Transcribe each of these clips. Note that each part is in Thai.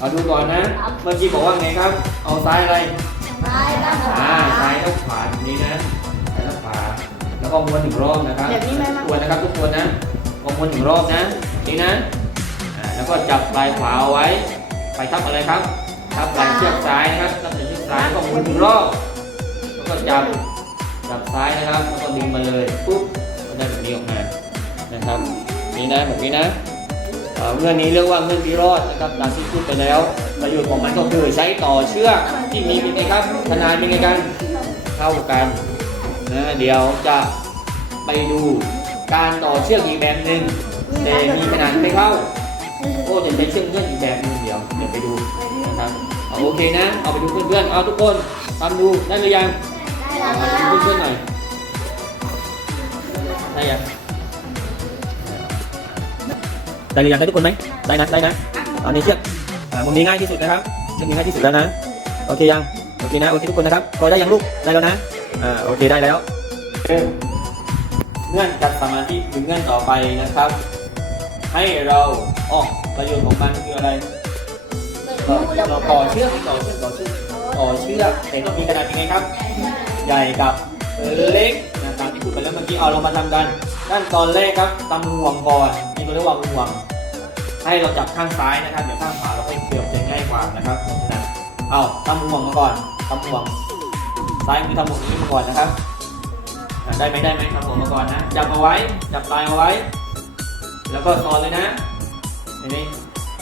เอาดูก่อนนะ เมื่อกี้บอกว่าไงครับ เอาซ้ายอะไร ซ้ายด้านขวาอ่าซ้ายแล้วขวาแบบนี้นะซ้ายแล้วขวา แล้วก็ม้วนหนึ่งรอบนะครับแบบนี้ไหมทุมั้กงคนนะครับทุกคนนะก็ม้วนหนึ่งรอบนะ นี่นะอ่าแล้วก็จับปลายขวาเอาไว้ ไปทับอะไรครับ ทับปลายเชือกซ้ายนะครับทับปลายเชือกซ้ายก็หมุนหนึ่งรอบ แล้วก็จับ จับซ้ายนะครับ แล้วก็ดึงมาเลย ปุ๊บก็ได้แบบนี้ออกมา นะครับ นี่นะแบบนี้นะ เอ่อเงื่อนนี้เรียกว่าเงื่อนพิโรธนะครับตามที่พูดไปแล้ว ประโยชน์ของมันก็คือใช้ต่อเชือกที่มีเป็นไงครับขนาดเป็นไงกันเท่ากันนะเดี๋ยวจะไปดูการต่อเชือกอีกแบบหนึ่งแต่มีขนาดไม่เท่าโอ้จะใช้เชือกเงื่อนอีกแบบหนึ่งเดี๋ยวเดี๋ยวไปดูนะครับเอาโอเคนะ เอาไปดูเพื่อนๆเอาทุกคนทำดูได้หรือยังได้แล้วเอาไปดูเพื่อนๆหน่อยได้ยัง ได้หรือยังได้ทุกคนไหมได้นะได้นะเอานี้เชือกอ่ามุมนี้ง่ายที่สุดนะครับเชือกนี้ง่ายที่สุดแล้วนะโอเคยังโอเคนะโอเคทุกคนนะครับพอได้ยังลูกได้แล้วนะอ่าโอเคได้แล้วเงื่อนจัดสมาธิหรือเงื่อนต่อไปนะครับ ให้เราออกประโยชน์ของมันคืออะไรเราเราต่อเชือกต่อเชือกต่อเชือกต่อเชือกแต่ต้องมีขนาดยังไงครับ ใหญ่กับเล็กนะตามที่พูดไปแล้วเมื่อกี้เอาเรามาทำกันด้านตอนแรกครับตำห่วงก่อน นี่ก็เรียกว่าห่วง ให้เราจับข้างซ้ายนะครับเดี๋ยวข้างขวาเราไปเกี่ยวจะง่ายกว่านะครับเพราะฉะนั้นเอาตำห่วงมาก่อนตำห่วง ซ้ายมือทำห่วงนี้มาก่อนนะครับได้ไหมได้ไหมทำผมมาก่อนนะจับเอาไว้จับปลายเอาไว้ แล้วก็สอดเลยนะเห็นไหม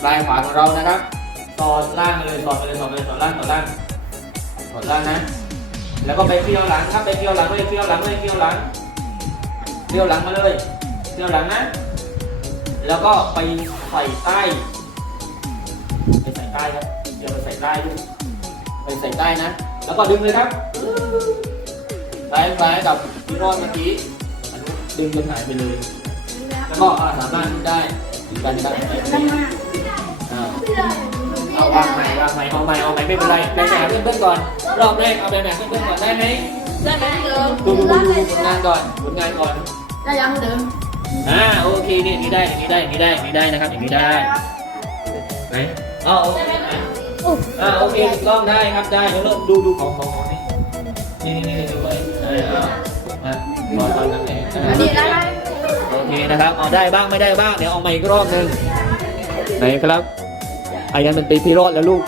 ปลายขวาของเรานะครับสอดล่างเลยสอดไปเลยสอดไปเลยสอดล่างสอดล่างสอดล่างนะ แล้วก็ไปเที่ยวหลังครับไปเที่ยวหลังเลยเที่ยวหลังเลยเที่ยวหลังเที่ยวหลังมาเลยเที่ยวหลังนะ แล้วก็ไปใส่ใต้ไปใส่ใต้ครับเดี๋ยวไปใส่ใต้ด้วยไปใส่ใต้นะ แล้วก็ดึงเลยครับคล้ายคล้ายกับที่รอดเมื่อกี้อันนู้นดึงจนหายไปเลย แล้วก็อ่าสามารถได้ถึงการดังไหนอ่าเอาวางใหม่วางใหม่เอาใหม่เอาใหม่ไม่เป็นไรไปหาเพื่อนๆก่อน รอบแรกเอาไปหาเพื่อนๆก่อนได้ไหมได้ไหมเดิมดูดูดูดูผลงานก่อนผลงานก่อนได้ยังเดิม อ่าโอเคนี่ยนี้ได้อย่างนี้ได้อย่างนี้ได้อย่างนี้ได้นะครับอย่างนี้ได้ไหนอ๋อโอเคอ่าโอเคถูกต้องได้ครับได้แล้วเราดูดูของของของนี่นี่นี่นี่ดูไปเอออาอะรอตอนนั้นเองโอเคนะครับเอาได้บ้างไม่ได้บ้างเดี๋ยวเอาใหม่อีกรอบหนึ่งไหนครับอายันเป็นปีพี่รอดแล้วลูก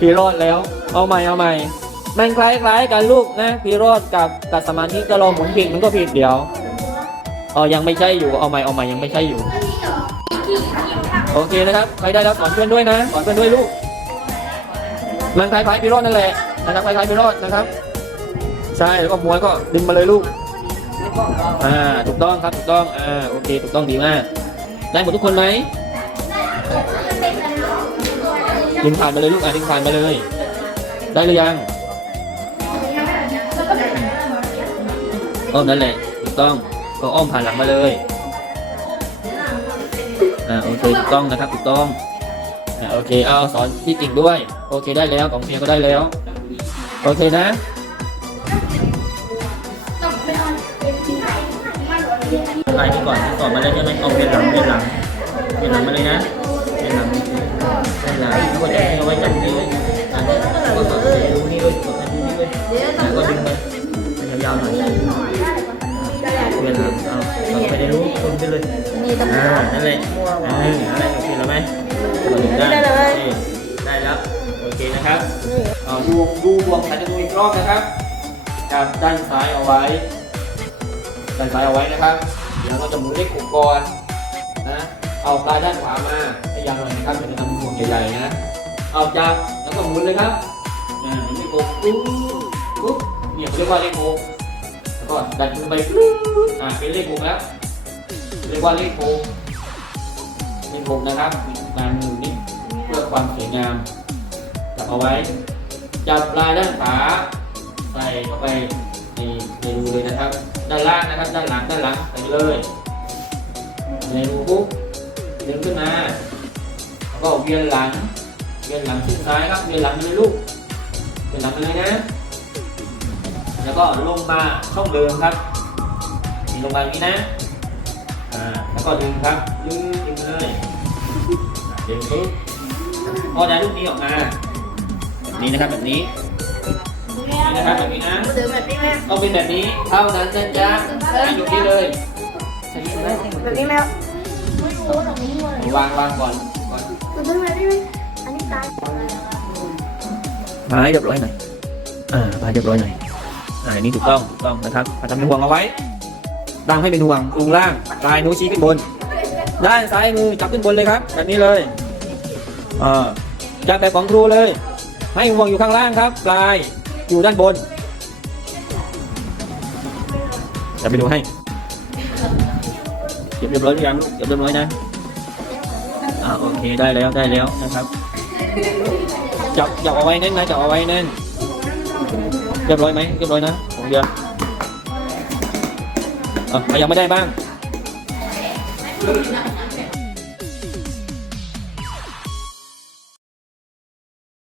พี่รอดแล้ว เอาใหม่เอาใหม่มันคล้ายๆกันลูกนะพี่รอดกับกับสมาธิก็ลองหมุนผิดมันก็ผิดเดี๋ยว อ๋อยังไม่ใช่อยู่เอาใหม่เอาใหม่ยังไม่ใช่อยู่ โอเคนะครับใครได้แล้วสอนเพื่อนด้วยนะสอนเพื่อนด้วยลูกมันคล้ายๆพี่รอดนั่นแหละนะครับคล้ายๆพี่รอดนะครับ ใช่แล้วก็ม้วนก็ดึงมาเลยลูกอ่าถูกต้องครับถูกต้องอ่าโอเคถูกต้องดีมากได้หมดทุกคนไหมดึงผ่านมาเลยลูกอะดึงผ่านมาเลย ได้หรือยังอ้อมนั่นแหละถูกต้อง ก็อ้อมผ่านหลังมาเลยอ่าโอเคถูกต้องนะครับถูกต้องอ่าโอเคเอาสอนพี่กิ่งด้วย โอเคได้แล้วของเมียก็ได้แล้ว โอเคนะไล่ไปก่อนสอนมาแล้วใช่ไหมเอาเวียนหลังเวียนหลังเวียนหลังมาเลยนะเวียนหลังเวียนหลังแล้วก็จะเอาไว้จับ นั่นแหละอ่าอะไรโอเคแล้วไหมได้ได้ได้แล้วโอเคนะครับเอาดูดูดวงสายจะดูอีกรอบนะครับจับด้านซ้ายเอาไว้ด้านซ้ายเอาไว้นะครับเดี๋ยวเราจะหมุนเลขหกก่อนนะเอาปลายด้านขวามาพยายามหน่อยนะครับเดี๋ยวจะทำห่วงใหญ่ๆนะเอาจับแล้วก็หมุนเลยครับอ่าเลขหกปุ๊บปุ๊บเนี่ยเรียกว่าเลขหกแล้วก็ดันขึ้นไปปุ๊บอ่าเป็นเลขหกแล้วเรียกว่าเลขหกเลขหกนะครับงานมือนี้เพื่อความสวยงามจับเอาไว้ จับลายด้านขวาใส่เข้าไปในในรูเลยนะครับ ด้านล่างนะครับ ด้านหลังด้านหลังใส่ไปเลยในรูปุ๊บดึงขึ้นมาแล้วก็เวียนหลัง เวียนหลังขึ้นซ้ายครับเวียนหลังไปเลยลูกเวียนหลังไปเลยนะ แล้วก็ลงมาช่องเดิมครับมีลงมาอย่างนี้นะ อ่าแล้วก็ดึงครับดึงดึงไปเลยอ่าดึงปุ๊บพอได้รูปนี้ออกมาแบบนี้นะครับแบบนี้นี่นะครับแบบนี้นะเดินแบบนี้ไหมต้องเป็นแบบนี้เท่านั้นนะจ๊ะให้อยู่ที่เลยใช่ไหมแบบนี้ไหมไม่รู้หรอกไม่รู้เลยวางวางก่อนก่อนเดินแบบนี้ไหมอันนี้ตายมาให้เรียบร้อยหน่อยอ่ามาให้เรียบร้อยหน่อยอ่าอันนี้ถูกต้องถูกต้องนะครับทำเป็นห่วงเอาไว้ ตั้งให้เป็นห่วงตรงล่างปลายนิ้วชี้ขึ้นบน ด้านซ้ายมือจับขึ้นบนเลยครับ แบบนี้เลยอ่าจับแบบของครูเลย ให้ห่วงอยู่ข้างล่างครับ ปลายอยู่ด้านบนจะไปดูให้เก็บเรียบร้อยหรือยังเก็บเรียบร้อยนะอ่าโอเคได้แล้วได้แล้วนะครับจับจับเอาไว้แน่นนะจับเอาไว้แน่นเรียบร้อยไหมเรียบร้อยนะของเดือ เอายังไม่ได้บ้าง